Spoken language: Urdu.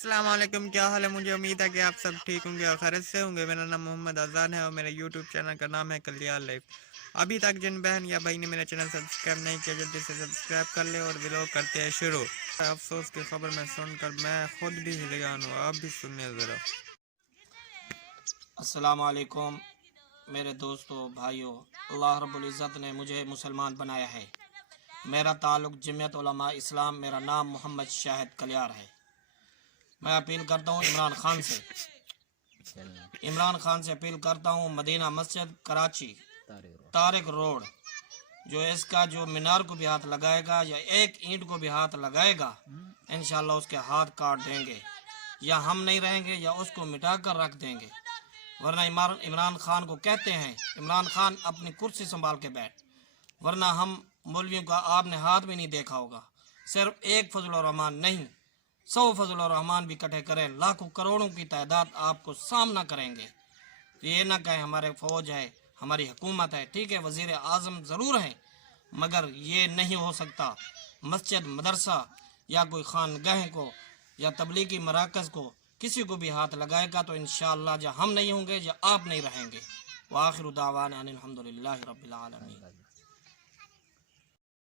السلام علیکم، کیا حال ہے؟ مجھے امید ہے کہ آپ سب ٹھیک ہوں گے اور خیریت سے ہوں گے۔ میرا نام محمد اذان ہے اور میرے یوٹیوب چینل کا نام ہے کلیال لائف۔ ابھی تک جن بہن یا بھائی نے میرا چینل سبسکرائب نہیں کیا، جلدی سے سبسکرائب کر لے اور ولاگ کرتے ہیں شروع۔ افسوس کی خبر میں سن کر میں خود بھی حیران ہوں، آپ بھی سنیں ذرا۔ السلام علیکم میرے دوستو بھائیو، اللہ رب العزت نے مجھے مسلمان بنایا ہے۔ میرا تعلق جمعیت علماء اسلام، میرا نام محمد شاہد کلیار ہے۔ میں اپیل کرتا ہوں عمران خان سے اپیل کرتا ہوں، مدینہ مسجد کراچی طارق روڈ، جو اس کا جو مینار کو بھی ہاتھ لگائے گا یا ایک اینٹ کو بھی ہاتھ لگائے گا، انشاءاللہ اس کے ہاتھ کاٹ دیں گے، یا ہم نہیں رہیں گے یا اس کو مٹا کر رکھ دیں گے۔ ورنہ عمران خان کو کہتے ہیں عمران خان اپنی کرسی سنبھال کے بیٹھ، ورنہ ہم مولویوں کا آپ نے ہاتھ بھی نہیں دیکھا ہوگا۔ صرف ایک فضل الرحمان نہیں، 100 فضل الرحمان بھی اکٹھے کریں، لاکھوں کروڑوں کی تعداد آپ کو سامنا کریں گے۔ یہ نہ کہیں ہمارے فوج ہے، ہماری حکومت ہے، ٹھیک ہے وزیر اعظم ضرور ہیں، مگر یہ نہیں ہو سکتا۔ مسجد، مدرسہ یا کوئی خانگاہ کو یا تبلیغی مراکز کو کسی کو بھی ہاتھ لگائے گا تو انشاءاللہ یا ہم نہیں ہوں گے یا آپ نہیں رہیں گے۔ وآخر دعوانا ان الحمدللہ رب العالمین۔